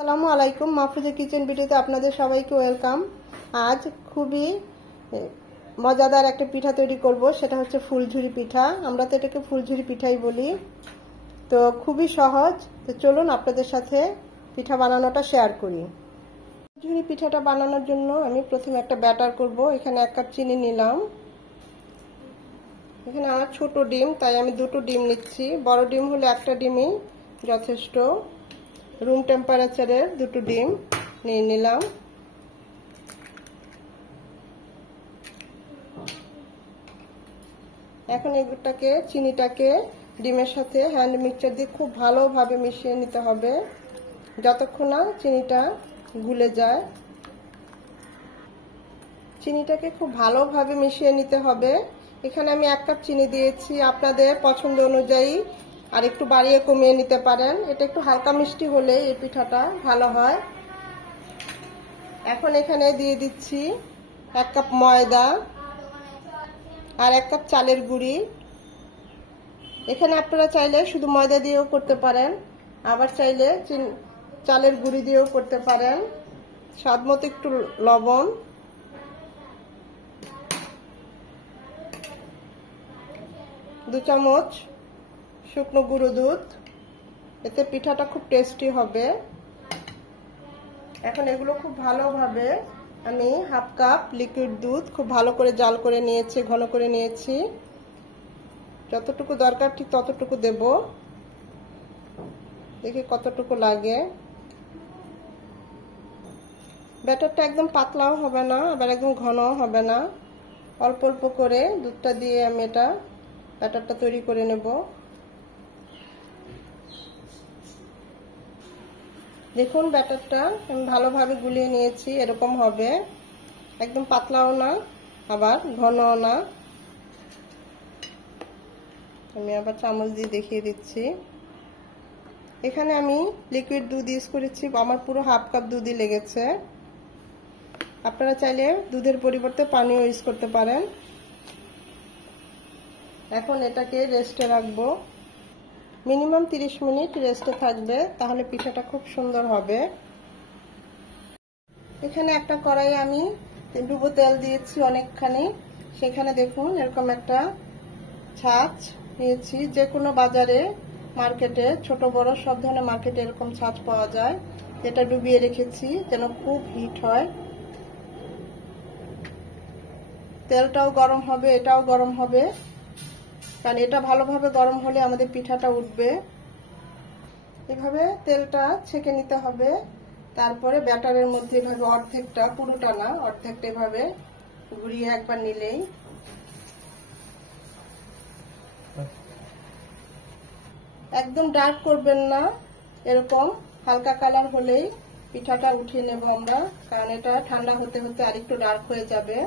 আসসালামু আলাইকুম, মাহফুজের কিচেন ভিডিওতে আপনাদের সবাইকে ওয়েলকাম। আজ খুবই মজাদার একটা পিঠা তৈরি করব, সেটা হচ্ছে ফুলঝুরি পিঠা। আমরা তো এটাকে ফুলঝুরি পিঠাই বলি। তো খুবই সহজ। তো চলুন আপনাদের সাথে পিঠা বানানোটা শেয়ার করি। ফুলঝুরি পিঠাটা বানানোর জন্য আমি প্রথমে একটা ব্যাটার করব। এখানে 1 কাপ চিনি নিলাম। এখানে আমার ছোট ডিম, তাই আমি 2টো ডিম নিচ্ছি। বড় ডিম হলে একটা ডিমই যথেষ্ট। রুম টেম্পারেচারের 2টো ডিম নিয়ে নিলাম। এখন এগুলোটাকে চিনিটাকে ডিমের সাথে হ্যান্ড মিক্সচার দিয়ে খুব ভালোভাবে মিশিয়ে নিতে হবে, যতক্ষণ না চিনিটা গুলে যায়। চিনিটাকে খুব ভালোভাবে মিশিয়ে নিতে হবে। এখানে আমি 1 কাপ চিনি দিয়েছি, আপনাদের পছন্দ অনুযায়ী আর একটু বাড়িয়ে কমিয়ে নিতে পারেন। এটা একটু হালকা মিষ্টি হলে এই পিঠাটা ভালো হয়। এখন এখানে দিয়ে দিচ্ছি 1 কাপ ময়দা আর 1 কাপ চালের গুঁড়ি। এখানে আপনারা চাইলে শুধু ময়দা দিয়েও করতে পারেন, আবার চাইলে চালের গুঁড়ি দিয়েও করতে পারেন। স্বাদ মতো একটু লবণ, দু চামচ শুকনো গুঁড়ো দুধ। এতে পিঠাটা খুব টেস্টি হবে। এখন এগুলো খুব ভালোভাবে আমি 1/2 কাপ লিকুইড দুধ খুব ভালো করে জাল করে নিয়েছি, ঘন করে নিয়েছি। যতটুকু দরকার ঠিক ততটুকু দেব। দেখি কতটুকু লাগে। ব্যাটারটা একদম পাতলাও হবে না, আবার একদম ঘনও হবে না। অল্প অল্প করে দুধটা দিয়ে আমি এটা ব্যাটারটা তৈরি করে নেব। দেখুন ব্যাটারটা আমি ভালোভাবে গুলিয়ে নিয়েছি, এরকম হবে। একদম পাতলাও না, আবার ঘনও না। আমি আবার চামচ দিয়ে দেখিয়ে দিচ্ছি। এখানে আমি লিকুইড দুধ ইউজ করেছি, আমার পুরো 1/2 কাপ দুধই লেগেছে। আপনারা চাইলে দুধের পরিবর্তে পানিও ইউজ করতে পারেন। এখন এটাকে রেস্টে রাখবো, মিনিমাম 30 মিনিট রেস্টে থাকবে, তাহলে পিঠাটা খুব সুন্দর হবে। এখানে একটা কড়াই আমি ডুবো তেল দিয়েছি অনেকখানি। সেখানে দেখুন এরকম একটা ছাঁচ নিয়েছি। যে কোনো বাজারে, মার্কেটে, ছোট বড় সব ধরনের মার্কেটে এরকম ছাঁচ পাওয়া যায়। এটা ডুবিয়ে রেখেছি যেন খুব হিট হয়। তেলটাও গরম হবে, এটাও গরম হবে, কারণ এটা ভালোভাবে গরম হলে আমাদের পিঠাটা উঠবে। এভাবে তেলটা ছেঁকে নিতে হবে। তারপরে ব্যাটারের মধ্যে এভাবে অর্ধেকটা, পুরোটা না, অর্ধেকটা এভাবে ঘুরিয়ে একবার নিলেই। একদম ডার্ক করবেন না, এরকম হালকা কালার হলেই পিঠাটা উঠিয়ে নেব আমরা, কারণ এটা ঠান্ডা হতে হতে আরেকটু ডার্ক হয়ে যাবে।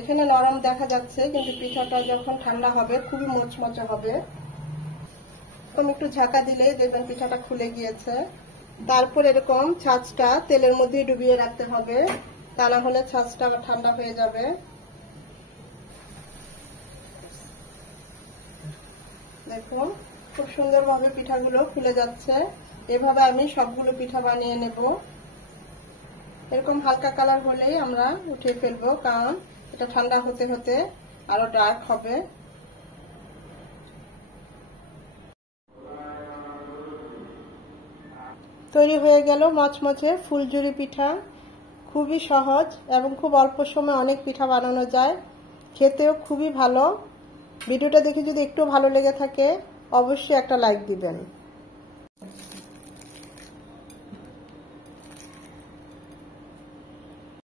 এখানে নরম দেখা যাচ্ছে, কিন্তু পিঠাটা যখন ঠান্ডা হবে খুবই মচমচে হবে। এরকম একটু ঝাঁকা দিলেই দেখবেন পিঠাটা খুলে গিয়েছে। তারপর এরকম ছাঁচটা তেলের মধ্যে ডুবিয়ে রাখতে হবে, তা না হলে ছাঁচটা আবার ঠান্ডা হয়ে যাবে। দেখুন খুব সুন্দরভাবে পিঠাগুলো খুলে যাচ্ছে। এভাবে আমি সবগুলো পিঠা বানিয়ে নেব। এরকম হালকা কালার হলেই আমরা উঠিয়ে ফেলবো, কারণ এটা ঠান্ডা হতে হতে আরো ডার্ক হবে। তৈরি হয়ে গেল মচমচে ফুলঝুরি পিঠা। খুবই সহজ এবং খুব অল্প সময়ে অনেক পিঠা বানানো যায়, খেতেও খুবই ভালো। ভিডিওটা দেখে যদি একটু ভালো লেগে থাকে অবশ্যই একটা লাইক দিবেন।